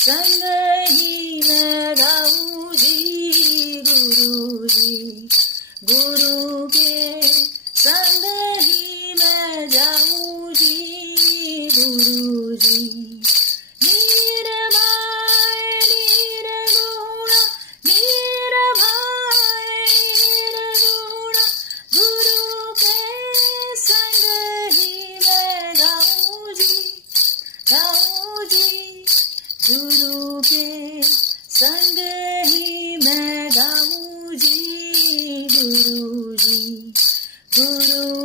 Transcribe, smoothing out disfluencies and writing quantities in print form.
संग ही मैं गाऊं जी गुरुजी। गुरु के संग ही मैं जाऊं जी गुरुजी। निर्भय निर्गुण निर्भय निर्गुण गुरु के संग ही मैं गाऊं जी गुरु के संग ही मैं गाऊं जी गुरुजी। गुरु